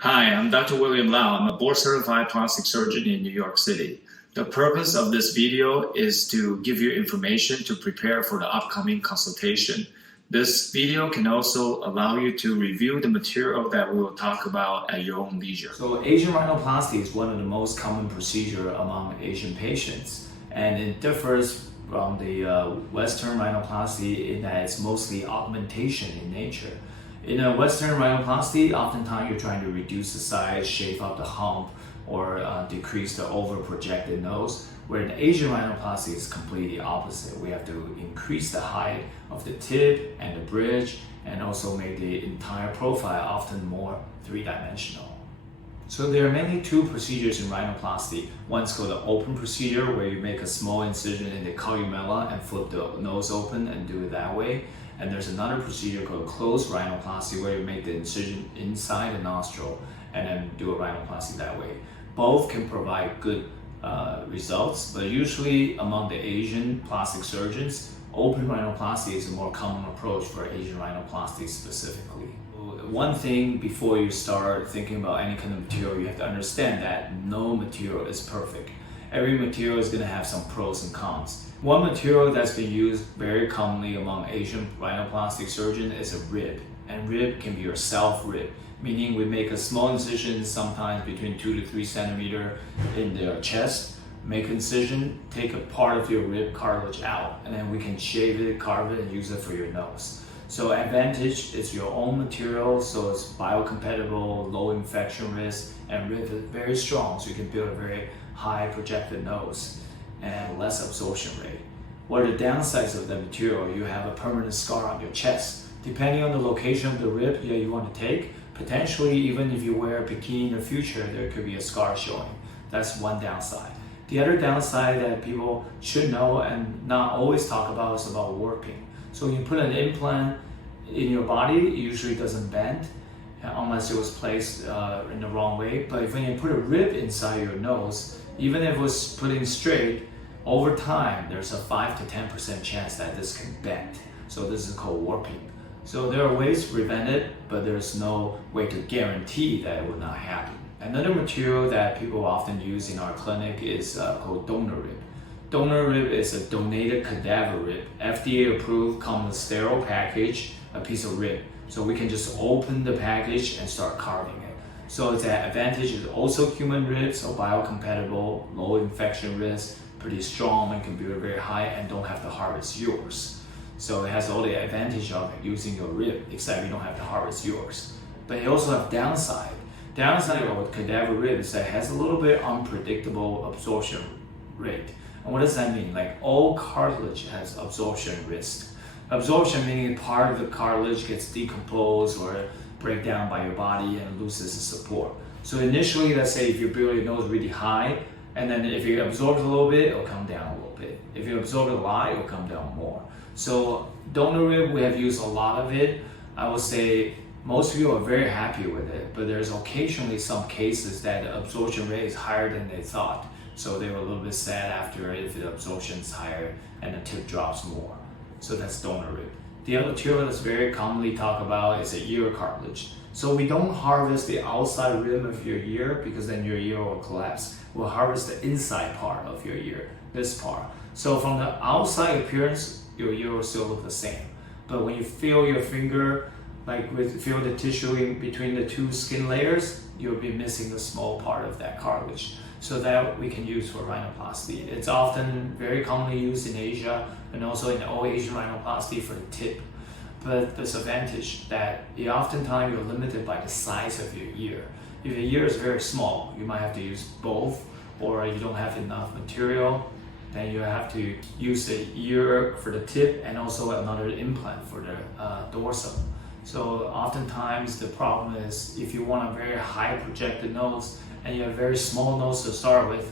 Hi, I'm Dr. William Lau. I'm a board-certified plastic surgeon in New York City. The purpose of this video is to give you information to prepare for the upcoming consultation. This video can also allow you to review the material that we will talk about at your own leisure. So Asian rhinoplasty is one of the most common procedures among Asian patients, and it differs from the Western rhinoplasty in that it's mostly augmentation in nature. In a Western rhinoplasty, oftentimes you're trying to reduce the size, shave up the hump, or decrease the over-projected nose, where in Asian rhinoplasty is completely opposite. We have to increase the height of the tip and the bridge, and also make the entire profile often more three-dimensional. So there are mainly two procedures in rhinoplasty. One's called the open procedure, where you make a small incision in the columella and flip the nose open and do it that way. And there's another procedure called closed rhinoplasty, where you make the incision inside the nostril and then do a rhinoplasty that way. Both can provide good results, but usually among the Asian plastic surgeons, open rhinoplasty is a more common approach for Asian rhinoplasty specifically. One thing before you start thinking about any kind of material, you have to understand that no material is perfect. Every material is going to have some pros and cons. One material that's been used very commonly among Asian rhinoplastic surgeons is a rib. And rib can be your self rib, meaning we make a small incision sometimes between 2 to 3 centimeters in the chest, make an incision, take a part of your rib cartilage out, and then we can shave it, carve it, and use it for your nose. So advantage is your own material, so it's biocompatible, low infection risk, and rib is very strong, so you can build a very high projected nose and less absorption rate. What are the downsides of the material? You have a permanent scar on your chest. Depending on the location of the rib that you want to take, potentially even if you wear a bikini in the future, there could be a scar showing. That's one downside. The other downside that people should know and not always talk about is about warping. So when you put an implant in your body, it usually doesn't bend unless it was placed in the wrong way. But if when you put a rib inside your nose, even if it was put in straight, over time, there's a 5 to 10% chance that this can bend. So this is called warping. So there are ways to prevent it, but there's no way to guarantee that it will not happen. Another material that people often use in our clinic is called donor rib. Donor rib is a donated cadaver rib. FDA approved, comes in a sterile package, a piece of rib. So we can just open the package and start carving it. So the advantage is also human ribs, so biocompatible, low infection risk, pretty strong and can be very high and don't have to harvest yours. So it has all the advantage of using your rib, except you don't have to harvest yours. But it also have downside. Downside of cadaver rib is that it has a little bit unpredictable absorption rate. And what does that mean? Like all cartilage has absorption risk. Absorption meaning part of the cartilage gets decomposed or break down by your body and loses the support. So initially, let's say if you build your nose really high, and then if you absorb a little bit, it'll come down a little bit. If you absorb a lot, it'll come down more. So donor rib, we have used a lot of it. I would say most people are very happy with it, but there's occasionally some cases that the absorption rate is higher than they thought. So they were a little bit sad after if the absorption is higher and the tip drops more. So that's donor rib. The other material that's very commonly talked about is the ear cartilage. So we don't harvest the outside rim of your ear because then your ear will collapse. We'll harvest the inside part of your ear, this part. So from the outside appearance, your ear will still look the same. But when you feel your finger, feel the tissue in between the two skin layers, you'll be missing the small part of that cartilage. So that we can use for rhinoplasty. It's often very commonly used in Asia and also in all Asian rhinoplasty for the tip. But the disadvantage that oftentimes you're limited by the size of your ear. If your ear is very small, you might have to use both, or you don't have enough material, then you have to use the ear for the tip and also another implant for the dorsum. So oftentimes the problem is if you want a very high projected nose and you have a very small nose to start with,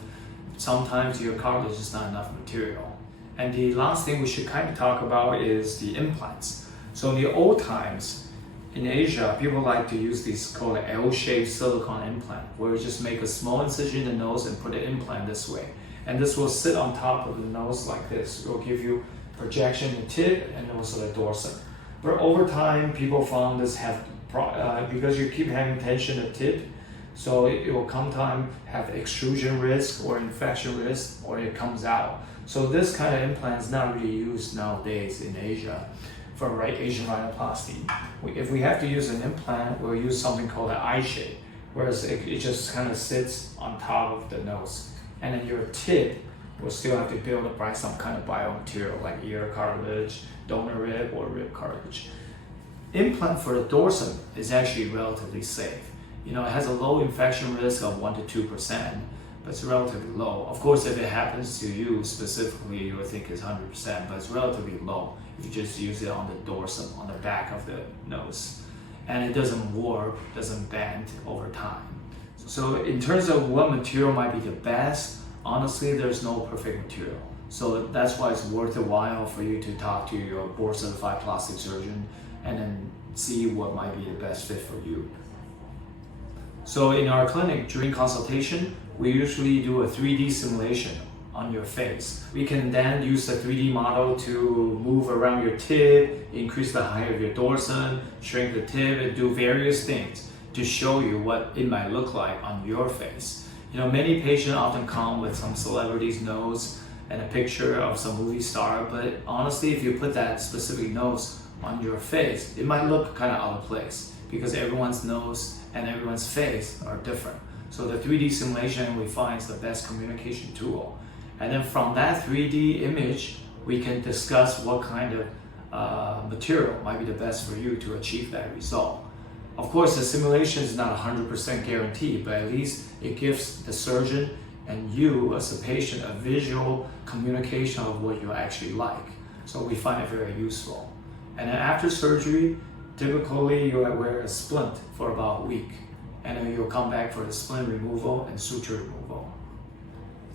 sometimes your cartilage is not enough material. And the last thing we should kind of talk about is the implants. So in the old times, in Asia, people like to use these called L-shaped silicone implant, where you just make a small incision in the nose and put an implant this way. And this will sit on top of the nose like this. It will give you projection in the tip and also the dorsum. But over time, people found this have because you keep having tension at tip, so it will sometimes have extrusion risk or infection risk, or it comes out. So this kind of implant is not really used nowadays in Asia for Asian rhinoplasty. If we have to use an implant, we'll use something called an I shape, whereas it just kind of sits on top of the nose. And then your tip will still have to build up by some kind of biomaterial like ear cartilage, donor rib, or rib cartilage. Implant for the dorsum is actually relatively safe. It has a low infection risk of 1 to 2%, but it's relatively low. Of course, if it happens to you specifically, you would think it's 100%, but it's relatively low if you just use it on the dorsum, on the back of the nose. And it doesn't warp, doesn't bend over time. So in terms of what material might be the best, honestly, there's no perfect material. So that's why it's worth a while for you to talk to your board-certified plastic surgeon and then see what might be the best fit for you. So in our clinic, during consultation, we usually do a 3D simulation on your face. We can then use the 3D model to move around your tip, increase the height of your dorsum, shrink the tip, and do various things to show you what it might look like on your face. Many patients often come with some celebrity's nose and a picture of some movie star, but honestly, if you put that specific nose on your face, it might look kind of out of place because everyone's nose and everyone's face are different. So the 3D simulation we find is the best communication tool. And then from that 3D image, we can discuss what kind of material might be the best for you to achieve that result. Of course, the simulation is not 100% guaranteed, but at least it gives the surgeon and you as a patient a visual communication of what you actually like. So we find it very useful. And then after surgery, typically you wear a splint for about a week. And then you'll come back for the splint removal and suture removal.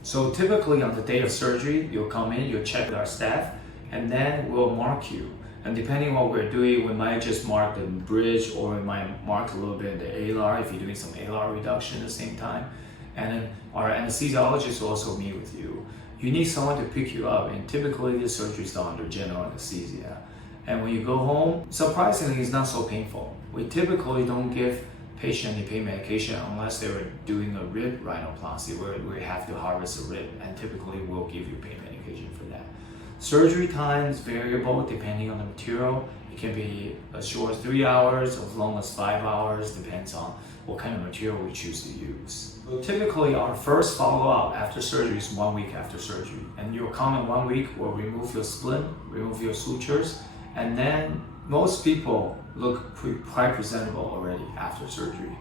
So typically on the day of surgery, you'll come in, you'll check with our staff, and then we'll mark you. And depending on what we're doing, we might just mark the bridge, or we might mark a little bit in the alar if you're doing some alar reduction at the same time. And then our anesthesiologist will also meet with you. You need someone to pick you up, and typically this surgery is done under general anesthesia. And when you go home, surprisingly, it's not so painful. We typically don't give patient any pain medication unless they were doing a rib rhinoplasty where we have to harvest a rib, and typically we'll give you pain medication for that. Surgery time is variable depending on the material. It can be as short as 3 hours, as long as 5 hours, depends on what kind of material we choose to use. So typically our first follow-up after surgery is 1 week after surgery. And you'll come in 1 week, we'll remove your splint, remove your sutures, and then most people look quite presentable already after surgery.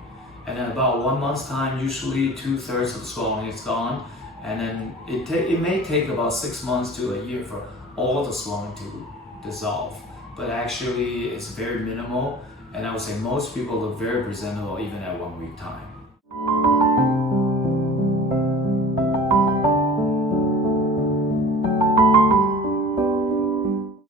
And then about 1 month's time, usually 2/3 of the swelling is gone. And then it may take about 6 months to a year for all the swelling to dissolve. But actually it's very minimal. And I would say most people look very presentable even at 1 week time.